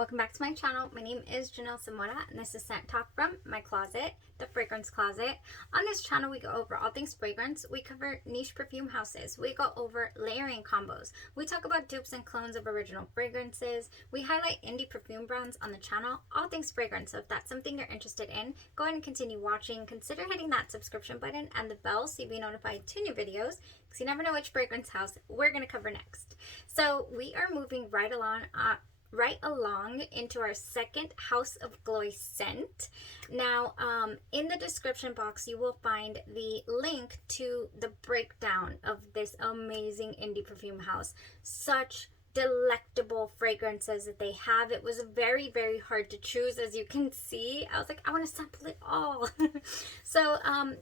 Welcome back to my channel. My name is Janelle Samora and this is Scent Talk from my closet, the fragrance closet. On this channel we go over all things fragrance. We cover niche perfume houses. We go over layering combos. We talk about dupes and clones of original fragrances. We highlight indie perfume brands on the channel, all things fragrance. So if that's something you're interested in, go ahead and continue watching. Consider hitting that subscription button and the bell so you'll be notified to new videos, because you never know which fragrance house we're going to cover next. So we are moving right along into our second House of Gloi scent. Now, in the description box, you will find the link to the breakdown of this amazing indie perfume house. Such delectable fragrances that they have. It was very, very hard to choose, as you can see. I was like, I want to sample it all. So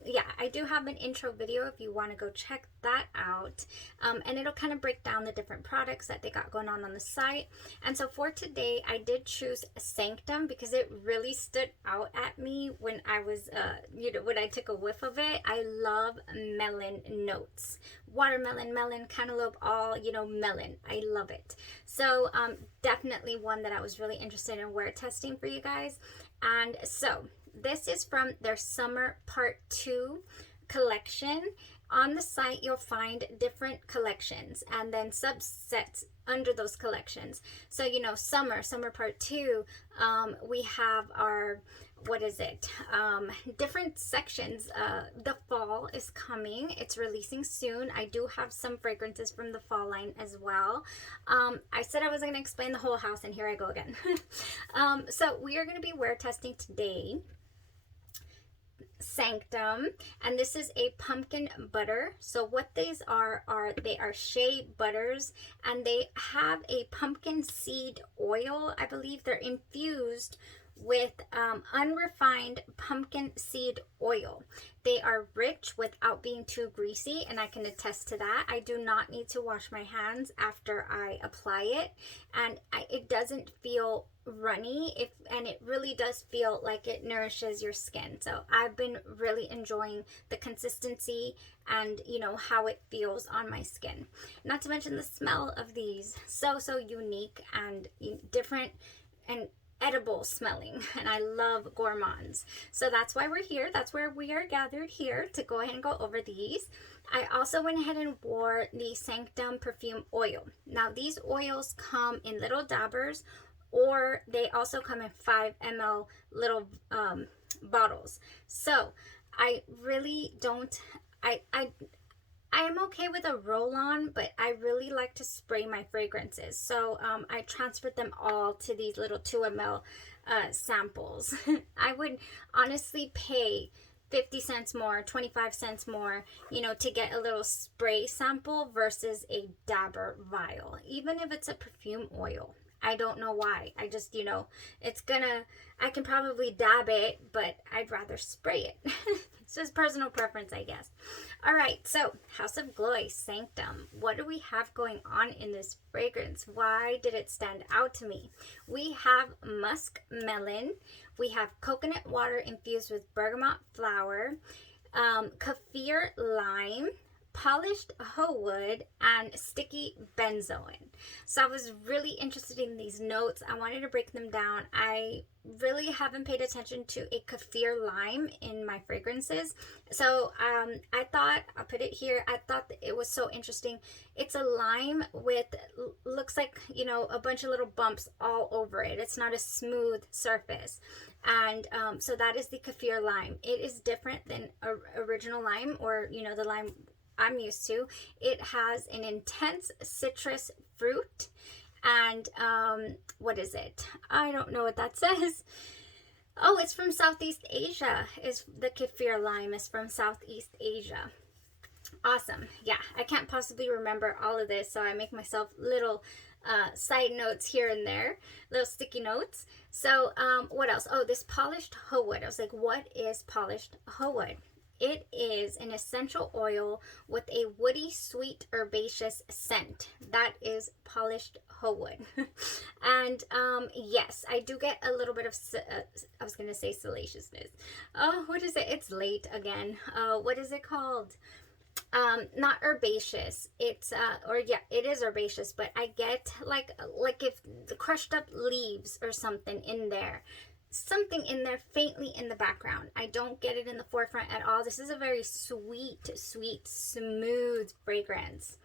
yeah, I do have an intro video if you want to go check that out, and it'll kind of break down the different products that they got going on the site. And so for today I did choose Sanctum because it really stood out at me when I was when I took a whiff of it. I love melon notes, watermelon, melon, cantaloupe, all melon. I love it. So definitely one that I was really interested in wear testing for you guys. And so this is from their summer part 2 collection. On the site you'll find different collections and then subsets under those collections. So summer part 2, we have our different sections. The fall is coming. It's releasing soon. I do have some fragrances from the fall line as well. I said I wasn't going to explain the whole house, and here I go again. So we are going to be wear testing today Sanctum, and this is a pumpkin butter. So what these are they are shea butters, and they have a pumpkin seed oil. I believe they're infused with unrefined pumpkin seed oil. They are rich without being too greasy, and I can attest to that. I do not need to wash my hands after I apply it, and it doesn't feel runny, and it really does feel like it nourishes your skin. So I've been really enjoying the consistency and how it feels on my skin. Not to mention the smell of these, so unique and different and edible smelling, and I love gourmands. So that's why we're here. That's where we are gathered here to go ahead and go over these. I also went ahead and wore the Sanctum Perfume Oil. Now these oils come in little dabbers, or they also come in 5 ml little bottles. So I really don't, I am okay with a roll-on, but I really like to spray my fragrances. So I transferred them all to these little 2 ml samples. I would honestly pay 50 cents more, 25 cents more, to get a little spray sample versus a dabber vial, even if it's a perfume oil. I don't know why. I just, I can probably dab it, but I'd rather spray it. It's just personal preference, I guess. All right, so House of Gloi Sanctum. What do we have going on in this fragrance? Why did it stand out to me? We have musk melon. We have coconut water infused with bergamot flower, kaffir lime, polished hoe wood, and sticky benzoin. So I was really interested in these notes. I wanted to break them down. I really haven't paid attention to a kaffir lime in my fragrances, so I thought I'll put it here. I thought that it was so interesting. It's a lime with, looks like a bunch of little bumps all over it. It's not a smooth surface, and so that is the kaffir lime. It is different than original lime, or the lime I'm used to. It has an intense citrus fruit, and what is it? I don't know what that says. Oh, it's from Southeast Asia. Is the kaffir lime is from Southeast Asia. Awesome. Yeah, I can't possibly remember all of this, so I make myself little side notes here and there, little sticky notes. So what else? Oh, this polished hoe wood. I was like, what is polished hoe wood? It is an essential oil with a woody, sweet, herbaceous scent. That is polished hoe wood. And yes, I do get a little bit of, I was going to say salaciousness. Oh, what is it? It's late again. What is it called? not herbaceous. It's or yeah, it is herbaceous, but I get like if the crushed up leaves or something in there. Something in there faintly in the background. I don't get it in the forefront at all. This is a very sweet, sweet, smooth fragrance.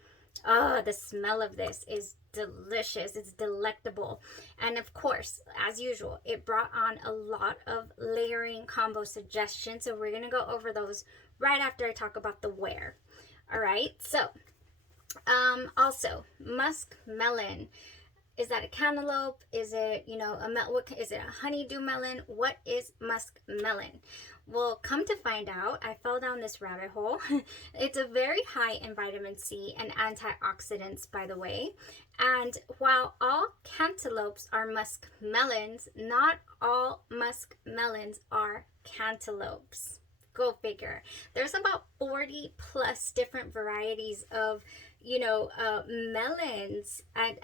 Oh, the smell of this is delicious. It's delectable. And of course, as usual, it brought on a lot of layering combo suggestions. So we're going to go over those right after I talk about the wear. All right. So, also musk melon. Is that a cantaloupe? Is it, what is it, a honeydew melon? What is musk melon? Well, come to find out, I fell down this rabbit hole. It's a very high in vitamin C and antioxidants, by the way. And while all cantaloupes are musk melons, not all musk melons are cantaloupes. Go figure. There's about 40 plus different varieties of melons, and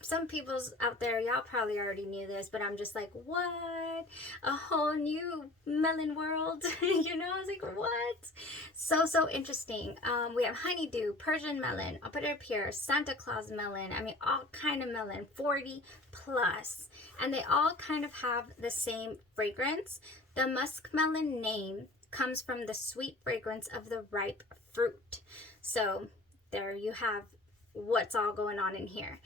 some people's out there, y'all probably already knew this, but I'm just like, what, a whole new melon world. I was like, what? So interesting. We have honeydew, Persian melon, I'll put it Pear, Santa Claus melon. I mean, all kind of melon, 40 plus, and they all kind of have the same fragrance. The muskmelon name comes from the sweet fragrance of the ripe fruit. So there you have what's all going on in here.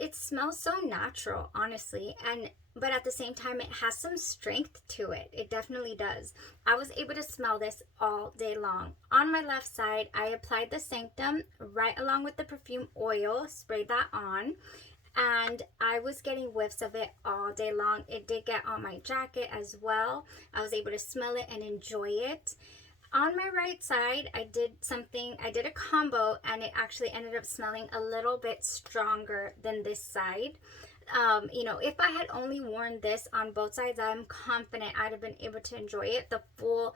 It smells so natural, honestly, but at the same time it has some strength to it. It definitely does. I was able to smell this all day long. On my left side, I applied the Sanctum right along with the perfume oil, sprayed that on, and I was getting whiffs of it all day long. It did get on my jacket as well. I was able to smell it and enjoy it. On my right side, I did a combo, and it actually ended up smelling a little bit stronger than this side. If I had only worn this on both sides, I'm confident I'd have been able to enjoy it the full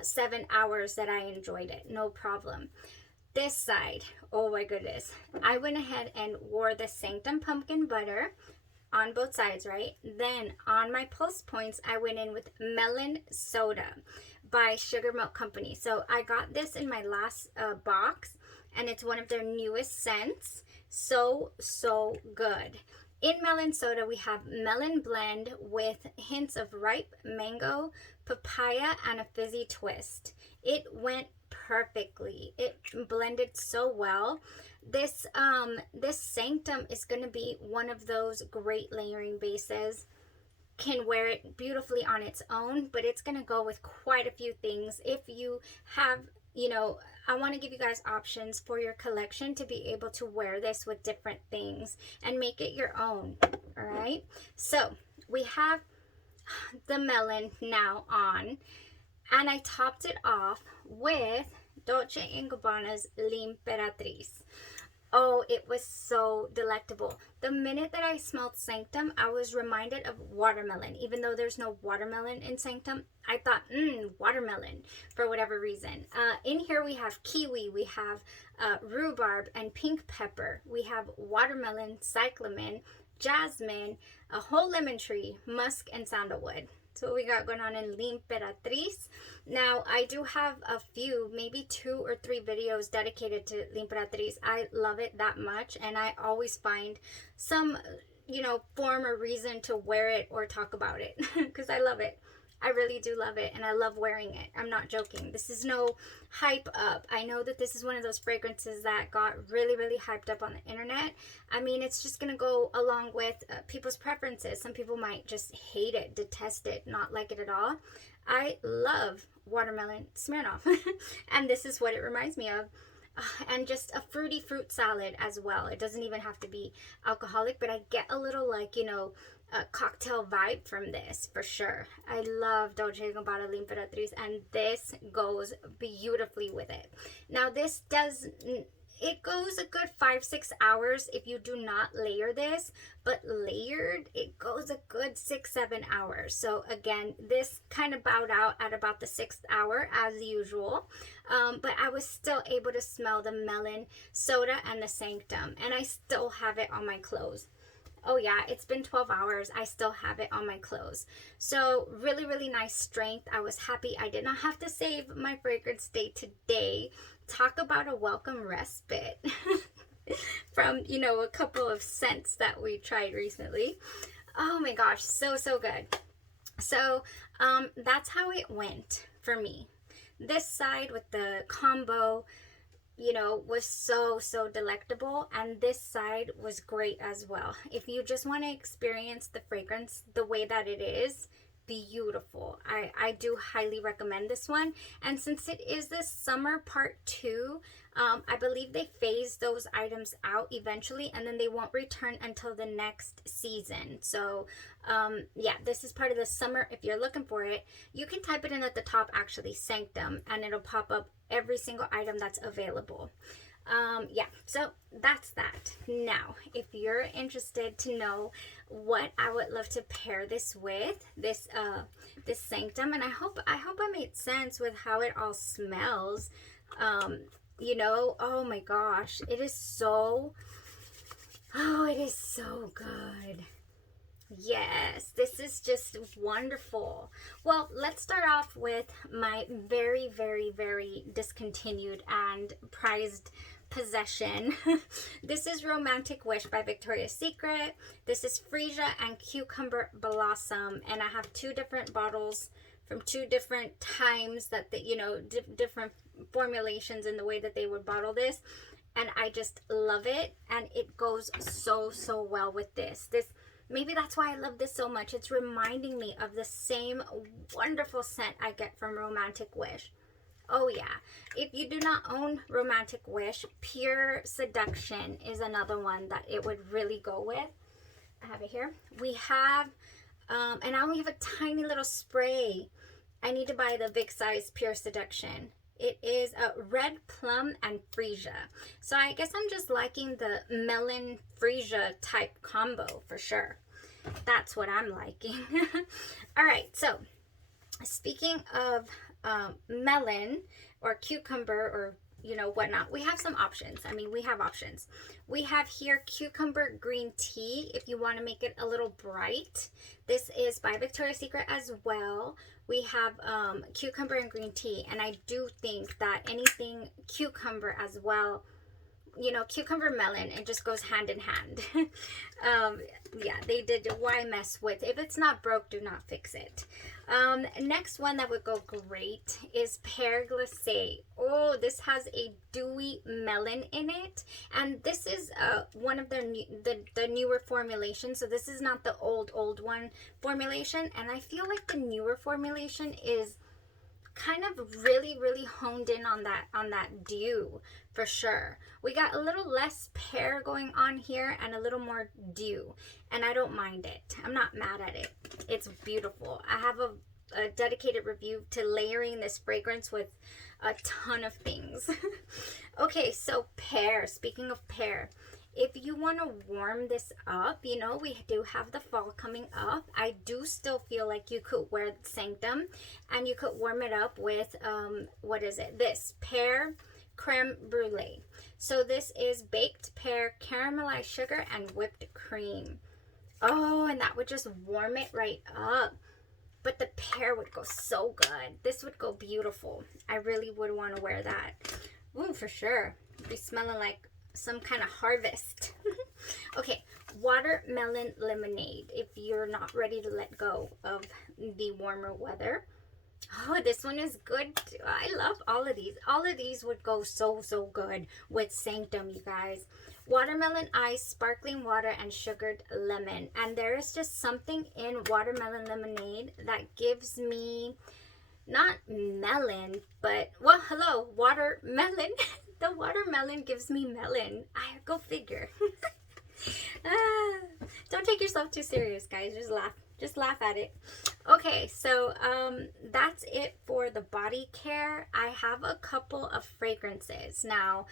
7 hours that I enjoyed it, no problem. This side, oh my goodness, I went ahead and wore the Sanctum Pumpkin Butter on both sides, right? Then on my pulse points, I went in with Melon Soda by Sugar Milk Company. So I got this in my last box, and it's one of their newest scents. So good. In Melon Soda, we have melon blend with hints of ripe mango, papaya, and a fizzy twist. It went perfectly. It blended so well. This Sanctum is going to be one of those great layering bases. Can wear it beautifully on its own, but it's going to go with quite a few things. If you have, I want to give you guys options for your collection to be able to wear this with different things and make it your own. All right. So we have the melon now on, and I topped it off with Dolce & Gabbana's L'Imperatrice. Oh, it was so delectable. The minute that I smelled Sanctum, I was reminded of watermelon. Even though there's no watermelon in Sanctum, I thought, watermelon, for whatever reason. In here we have kiwi, we have rhubarb and pink pepper. We have watermelon, cyclamen, jasmine, a whole lemon tree, musk, and sandalwood. So what we got going on in L'Imperatrice. Now, I do have a few, maybe 2 or 3 videos dedicated to L'Imperatrice. I love it that much, and I always find some, form or reason to wear it or talk about it because I love it. I really do love it, and I love wearing it. I'm not joking. This is no hype up. I know that this is one of those fragrances that got really, really hyped up on the internet. I mean, it's just going to go along with people's preferences. Some people might just hate it, detest it, not like it at all. I love watermelon Smirnoff, and this is what it reminds me of. And just a fruity fruit salad as well. It doesn't even have to be alcoholic, but I get a little a cocktail vibe from this for sure. I love Dolce & Gabbana L'Imperatrice, and this goes beautifully with it. Now this it goes a good 5-6 hours if you do not layer this, but layered it goes a good 6-7 hours. So again, this kind of bowed out at about the 6th hour as usual, but I was still able to smell the melon soda and the Sanctum, and I still have it on my clothes. Oh yeah, it's been 12 hours. I still have it on my clothes. So really, really nice strength. I was happy I did not have to save my fragrance day today talk about a welcome respite from, you know, a couple of scents that we tried recently. Oh my gosh, so good. So that's how it went for me. This side with the combo, you know, was so delectable, and this side was great as well. If you just want to experience the fragrance the way that it is, beautiful. I do highly recommend this one. And since it is the summer part 2, I believe they phase those items out eventually, and then they won't return until the next season. So yeah, this is part of the summer. If you're looking for it, you can type it in at the top, actually, Sanctum, and it'll pop up every single item that's available. Yeah, so that's that. Now, if you're interested to know what I would love to pair this with, this Sanctum, and I hope I made sense with how it all smells. You know, oh my gosh, it is so good. Yes, this is just wonderful. Well, let's start off with my very discontinued and prized possession. This is Romantic Wish by Victoria's Secret. This is Freesia and Cucumber Blossom, and I have 2 different bottles from 2 different times that you know, different formulations in the way that they would bottle this, and I just love it, and it goes so well with this. Maybe that's why I love this so much. It's reminding me of the same wonderful scent I get from Romantic Wish. Oh yeah, if you do not own Romantic Wish, Pear Seduction is another one that it would really go with. I have it here. We have, and I only have a tiny little spray. I need to buy the big size Pear Seduction. It is a red plum and freesia. So I guess I'm just liking the melon freesia type combo for sure. That's what I'm liking. All right, so speaking of melon or cucumber or, you know, whatnot, we have some options. I mean, we have options. We have here cucumber green tea if you want to make it a little bright. This is by Victoria's Secret as well. We have cucumber and green tea, and I do think that anything cucumber as well, you know, cucumber melon, it just goes hand in hand. Yeah, they did. Why mess with? If it's not broke, do not fix it. Next one that would go great is Pear Glacé. Oh, this has a dewy melon in it, and this is one of their the newer formulations. So this is not the old one formulation, and I feel like the newer formulation is kind of really honed in on that dew for sure. We got a little less pear going on here and a little more dew, and I don't mind it. I'm not mad at it. It's beautiful. I have a dedicated review to layering this fragrance with a ton of things. Okay, so pear. Speaking of pear, if you want to warm this up, you know, we do have the fall coming up. I do still feel like you could wear Sanctum and you could warm it up with, what is it? This Pear Creme Brulee. So this is baked pear, caramelized sugar, and whipped cream. Oh, and that would just warm it right up. But the pear would go so good. This would go beautiful. I really would want to wear that. Ooh, for sure. Be smelling like some kind of harvest. Okay, watermelon lemonade. If you're not ready to let go of the warmer weather. Oh, this one is good too. I love all of these. All of these would go so good with Sanctum, you guys. Watermelon ice, sparkling water, and sugared lemon. And there is just something in watermelon lemonade that gives me, not melon, but, well, hello, watermelon. The watermelon gives me melon. Go figure. Don't take yourself too serious, guys. Just laugh. Just laugh at it. Okay, so that's it for the body care. I have a couple of fragrances now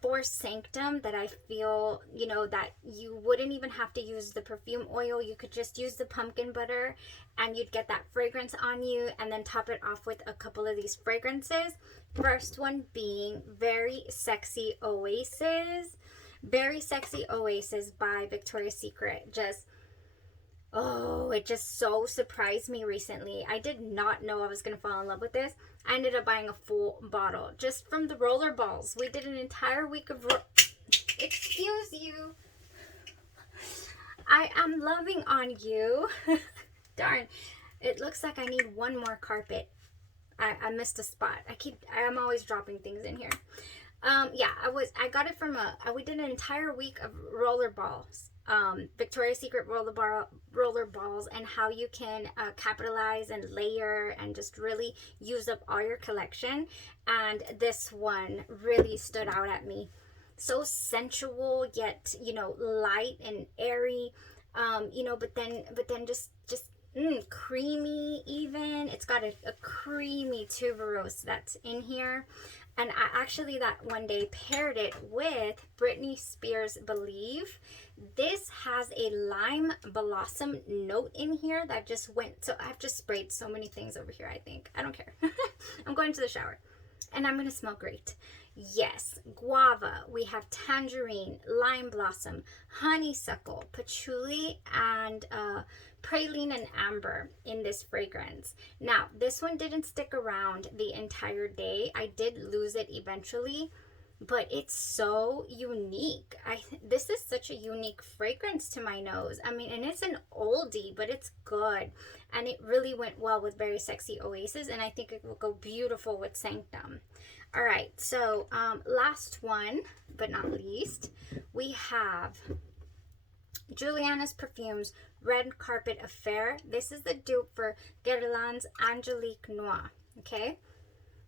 for Sanctum that I feel, you know, that you wouldn't even have to use the perfume oil. You could just use the pumpkin butter and you'd get that fragrance on you, and then top it off with a couple of these fragrances. First one being Very Sexy Oasis. Very Sexy Oasis by Victoria's Secret. Just, Oh, it just so surprised me recently. I did not know I was going to fall in love with this. I ended up buying a full bottle just from the roller balls. We did an entire week of... Excuse you. I am loving on you. Darn. It looks like I need one more carpet. I missed a spot. I'm always dropping things in here. Yeah, I got it from we did an entire week of roller balls. Victoria's Secret roller balls, and how you can capitalize and layer and just really use up all your collection. And this one really stood out at me. So sensual, yet, you know, light and airy, you know, but then just creamy even. It's got a creamy tuberose that's in here. And I actually that one day paired it with Britney Spears' Believe. This has a lime blossom note in here that just went, so I've just sprayed so many things over here, I think. I don't care. I'm going to the shower and I'm going to smell great. Yes, guava, we have tangerine, lime blossom, honeysuckle, patchouli, and praline and amber in this fragrance. Now, this one didn't stick around the entire day. I did lose it eventually, but it's so unique. This is such a unique fragrance to my nose. I mean, and it's an oldie, but it's good. And it really went well with Very Sexy Oasis, and I think it will go beautiful with Sanctum. All right, so last one, but not least, we have Juliana's Perfumes Red Carpet Affair. This is the dupe for Guerlain's Angelique Noir, okay?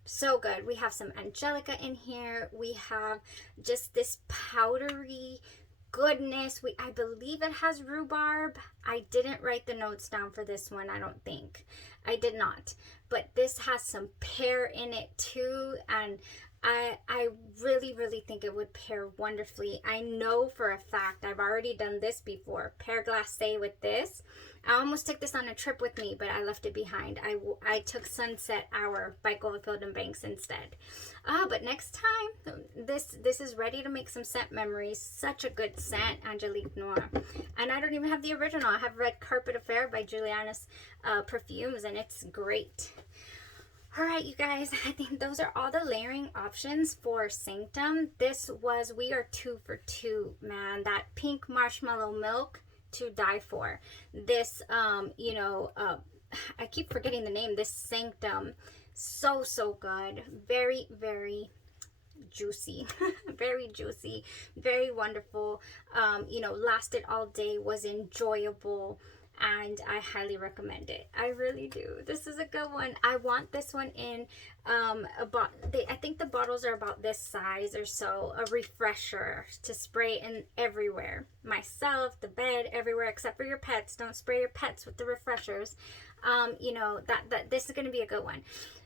So good. We have some Angelica in here. We have just this powdery goodness. I believe it has rhubarb. I didn't write the notes down for this one, I don't think. I did not. But this has some pear in it too, and I really, really think it would pair wonderfully. I know for a fact, I've already done this before. Pear glacé with this. I almost took this on a trip with me, but I left it behind. I took Sunset Hour by Goldfield and Banks instead. But next time, this is ready to make some scent memories. Such a good scent, Angelique Noir. And I don't even have the original. I have Red Carpet Affair by Juliana's Perfumes, and it's great. All right, you guys, I think those are all the layering options for Sanctum. We are 2 for 2, man. That pink marshmallow milk, to die for. This, you know, I keep forgetting the name, this Sanctum, so good. Very, very juicy. Very juicy, very wonderful. You know, lasted all day, was enjoyable, and I highly recommend it. I really do. This is a good one. I want this one in I think the bottles are about this size or so, a refresher to spray in everywhere. Myself, the bed, everywhere except for your pets. Don't spray your pets with the refreshers. You know, that this is going to be a good one.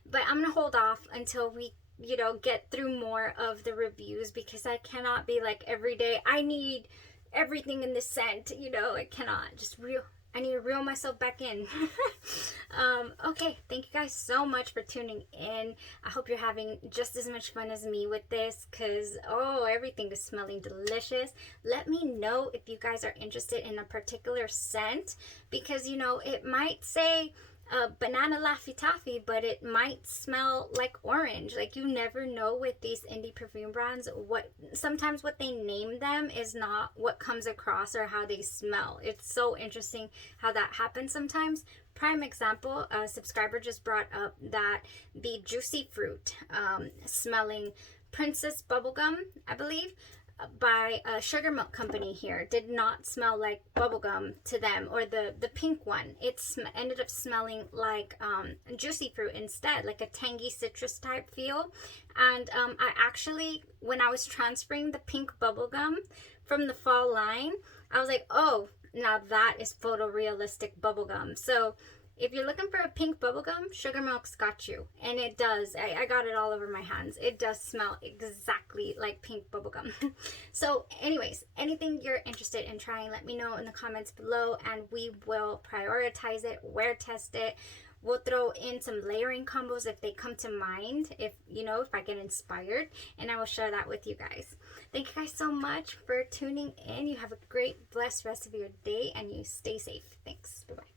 But I'm going to hold off until we, you know, get through more of the reviews, because I cannot be like every day, I need everything in the scent, you know. I cannot. I need to reel myself back in. Okay, thank you guys so much for tuning in. I hope you're having just as much fun as me with this, because, oh, everything is smelling delicious. Let me know if you guys are interested in a particular scent, because, you know, it might say banana Laffy Taffy, but it might smell like orange. Like, you never know with these indie perfume brands. Sometimes what they name them is not what comes across or how they smell. It's so interesting how that happens sometimes. Prime example, a subscriber just brought up that the Juicy Fruit smelling Princess Bubblegum, I believe, by a sugar milk company here, did not smell like bubblegum to them, or the pink one. It ended up smelling like Juicy Fruit instead, like a tangy citrus type feel. And I actually, when I was transferring the pink bubblegum from the fall line, I was like, oh, now that is photorealistic bubblegum. So if you're looking for a pink bubblegum, Sugar Milk's got you. And it does. I got it all over my hands. It does smell exactly like pink bubblegum. So anyways, anything you're interested in trying, let me know in the comments below, and we will prioritize it, wear test it. we'll throw in some layering combos if they come to mind, if you know, if I get inspired, and I will share that with you guys. Thank you guys so much for tuning in. You have a great blessed rest of your day, and you stay safe. Thanks. Bye bye.